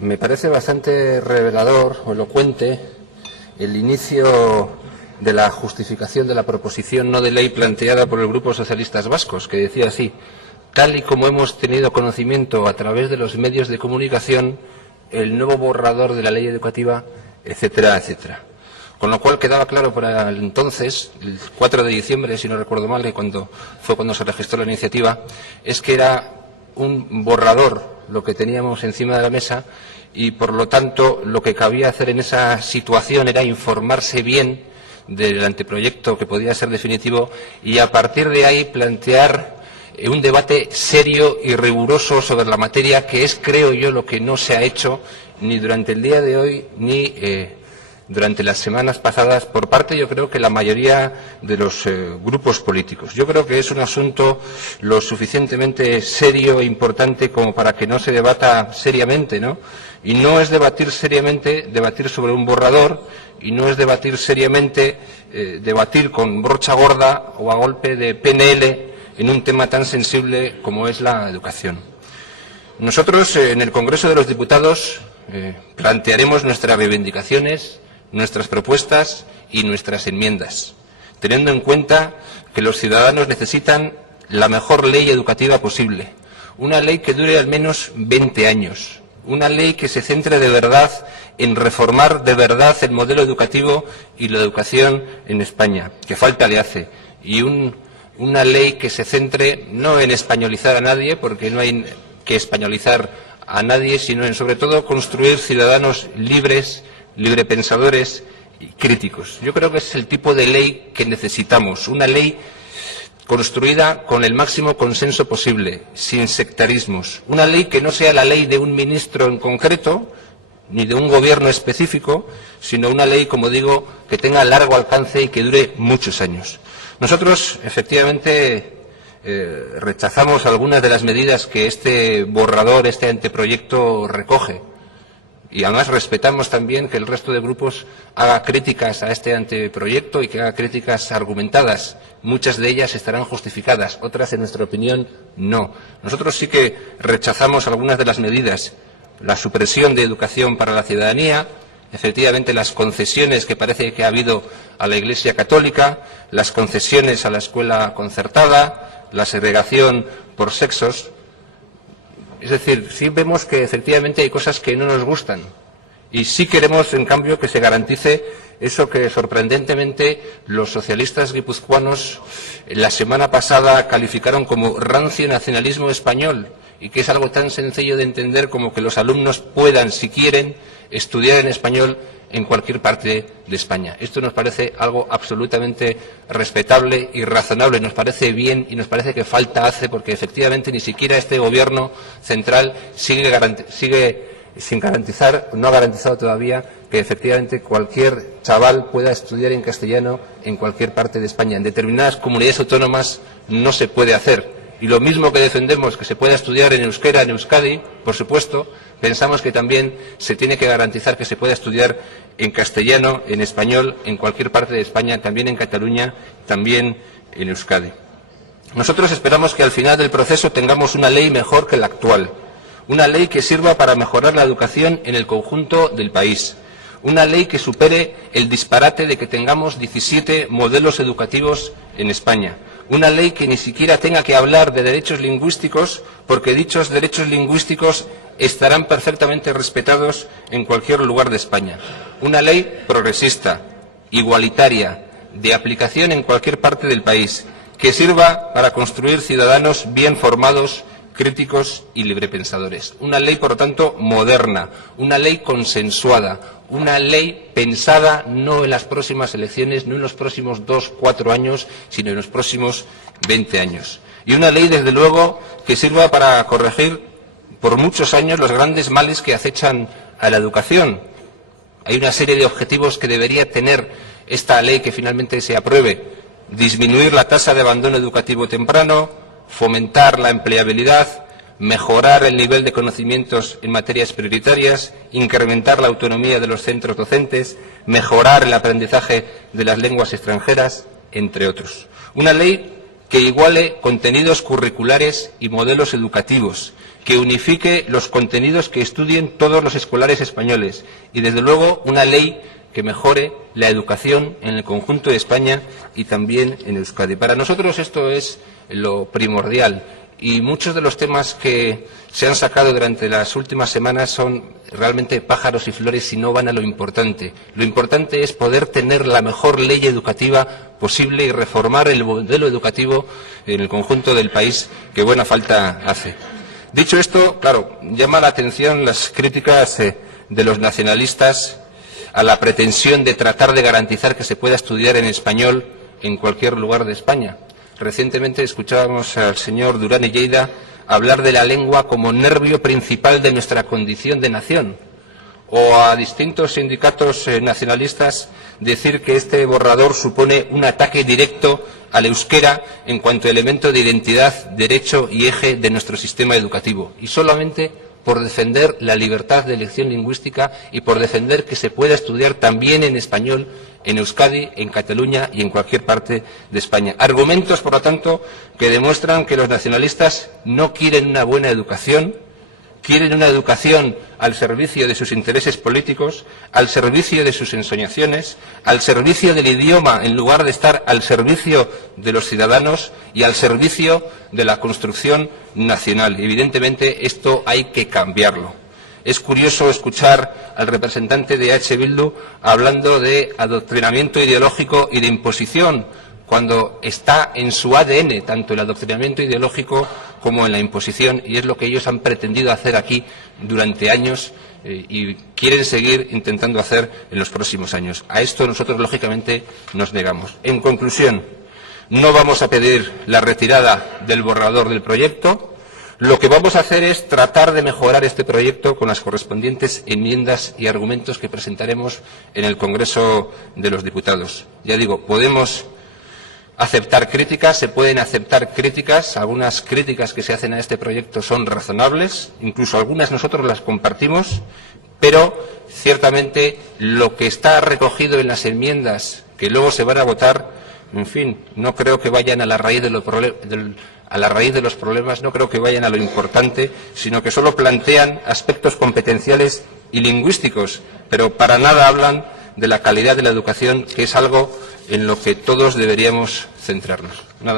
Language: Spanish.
Me parece bastante revelador o elocuente el inicio de la justificación de la proposición no de ley planteada por el Grupo Socialistas Vascos, que decía así: tal y como hemos tenido conocimiento a través de los medios de comunicación, el nuevo borrador de la ley educativa, etcétera, etcétera. Con lo cual quedaba claro para el entonces, el 4 de diciembre, si no recuerdo mal, que fue cuando se registró la iniciativa, es que era un borrador lo que teníamos encima de la mesa y, por lo tanto, lo que cabía hacer en esa situación era informarse bien del anteproyecto que podía ser definitivo y, a partir de ahí, plantear un debate serio y riguroso sobre la materia, que es, creo yo, lo que no se ha hecho ni durante el día de hoy ni durante las semanas pasadas por parte, yo creo, que la mayoría de los grupos políticos. Yo creo que es un asunto lo suficientemente serio e importante como para que no se debata seriamente, ¿no? Y no es debatir seriamente, debatir sobre un borrador, y no es debatir seriamente, debatir con brocha gorda o a golpe de PNL en un tema tan sensible como es la educación. Nosotros, en el Congreso de los Diputados, plantearemos nuestras reivindicaciones, nuestras propuestas y nuestras enmiendas, teniendo en cuenta que los ciudadanos necesitan la mejor ley educativa posible, una ley que dure al menos 20 años, una ley que se centre de verdad en reformar de verdad el modelo educativo y la educación en España, que falta le hace, y una ley que se centre no en españolizar a nadie, porque no hay que españolizar a nadie, sino en, sobre todo, construir ciudadanos libres, librepensadores y críticos. Yo creo que es el tipo de ley que necesitamos, una ley construida con el máximo consenso posible, sin sectarismos, una ley que no sea la ley de un ministro en concreto, ni de un gobierno específico, sino una ley, como digo, que tenga largo alcance y que dure muchos años. Nosotros, efectivamente, rechazamos algunas de las medidas que este borrador, este anteproyecto recoge. Y además respetamos también que el resto de grupos haga críticas a este anteproyecto y que haga críticas argumentadas. Muchas de ellas estarán justificadas, otras, en nuestra opinión, no. Nosotros sí que rechazamos algunas de las medidas: la supresión de educación para la ciudadanía, efectivamente las concesiones que parece que ha habido a la Iglesia Católica, las concesiones a la escuela concertada, la segregación por sexos. Es decir, sí vemos que efectivamente hay cosas que no nos gustan y sí queremos, en cambio, que se garantice eso que sorprendentemente los socialistas guipuzcoanos la semana pasada calificaron como rancio nacionalismo español, y que es algo tan sencillo de entender como que los alumnos puedan, si quieren, estudiar en español en cualquier parte de España. Esto nos parece algo absolutamente respetable y razonable, nos parece bien y nos parece que falta hace, porque efectivamente ni siquiera este gobierno central sigue sin garantizar, no ha garantizado todavía que efectivamente cualquier chaval pueda estudiar en castellano en cualquier parte de España. En determinadas comunidades autónomas no se puede hacer. Y lo mismo que defendemos que se pueda estudiar en euskera en Euskadi, por supuesto, pensamos que también se tiene que garantizar que se pueda estudiar en castellano, en español, en cualquier parte de España, también en Cataluña, también en Euskadi. Nosotros esperamos que al final del proceso tengamos una ley mejor que la actual, una ley que sirva para mejorar la educación en el conjunto del país, una ley que supere el disparate de que tengamos 17 modelos educativos en España, una ley que ni siquiera tenga que hablar de derechos lingüísticos, porque dichos derechos lingüísticos estarán perfectamente respetados en cualquier lugar de España. Una ley progresista, igualitaria, de aplicación en cualquier parte del país, que sirva para construir ciudadanos bien formados, críticos y librepensadores. Una ley, por lo tanto, moderna, una ley consensuada, una ley pensada no en las próximas elecciones, no en los próximos 2 o 4 años, sino en los próximos 20 años. Y una ley, desde luego, que sirva para corregir por muchos años los grandes males que acechan a la educación. Hay una serie de objetivos que debería tener esta ley que finalmente se apruebe: disminuir la tasa de abandono educativo temprano, fomentar la empleabilidad, mejorar el nivel de conocimientos en materias prioritarias, incrementar la autonomía de los centros docentes, mejorar el aprendizaje de las lenguas extranjeras, entre otros. Una ley que iguale contenidos curriculares y modelos educativos que unifique los contenidos que estudien todos los escolares españoles y, desde luego, una ley que mejore la educación en el conjunto de España y también en Euskadi. Para nosotros esto es lo primordial y muchos de los temas que se han sacado durante las últimas semanas son realmente pájaros y flores y no van a lo importante. Lo importante es poder tener la mejor ley educativa posible y reformar el modelo educativo en el conjunto del país, que buena falta hace. Dicho esto, claro, llama la atención las críticas de los nacionalistas a la pretensión de tratar de garantizar que se pueda estudiar en español en cualquier lugar de España. Recientemente escuchábamos al señor Durán y Lleida hablar de la lengua como nervio principal de nuestra condición de nación, o a distintos sindicatos nacionalistas decir que este borrador supone un ataque directo al euskera en cuanto a elemento de identidad, derecho y eje de nuestro sistema educativo, y solamente por defender la libertad de elección lingüística y por defender que se pueda estudiar también en español en Euskadi, en Cataluña y en cualquier parte de España. Argumentos, por lo tanto, que demuestran que los nacionalistas no quieren una buena educación, quieren una educación al servicio de sus intereses políticos, al servicio de sus ensoñaciones, al servicio del idioma en lugar de estar al servicio de los ciudadanos y al servicio de la construcción nacional. Evidentemente, esto hay que cambiarlo. Es curioso escuchar al representante de EH Bildu hablando de adoctrinamiento ideológico y de imposición, cuando está en su ADN tanto el adoctrinamiento ideológico como en la imposición, y es lo que ellos han pretendido hacer aquí durante años y quieren seguir intentando hacer en los próximos años. A esto nosotros, lógicamente, nos negamos. En conclusión, no vamos a pedir la retirada del borrador del proyecto. Lo que vamos a hacer es tratar de mejorar este proyecto con las correspondientes enmiendas y argumentos que presentaremos en el Congreso de los Diputados. Ya digo, podemos aceptar críticas, se pueden aceptar críticas, algunas críticas que se hacen a este proyecto son razonables, incluso algunas nosotros las compartimos, pero ciertamente lo que está recogido en las enmiendas que luego se van a votar, en fin, no creo que vayan a la raíz de los problemas, no creo que vayan a lo importante, sino que solo plantean aspectos competenciales y lingüísticos, pero para nada hablan de la calidad de la educación, que es algo en lo que todos deberíamos centrarnos. Nada.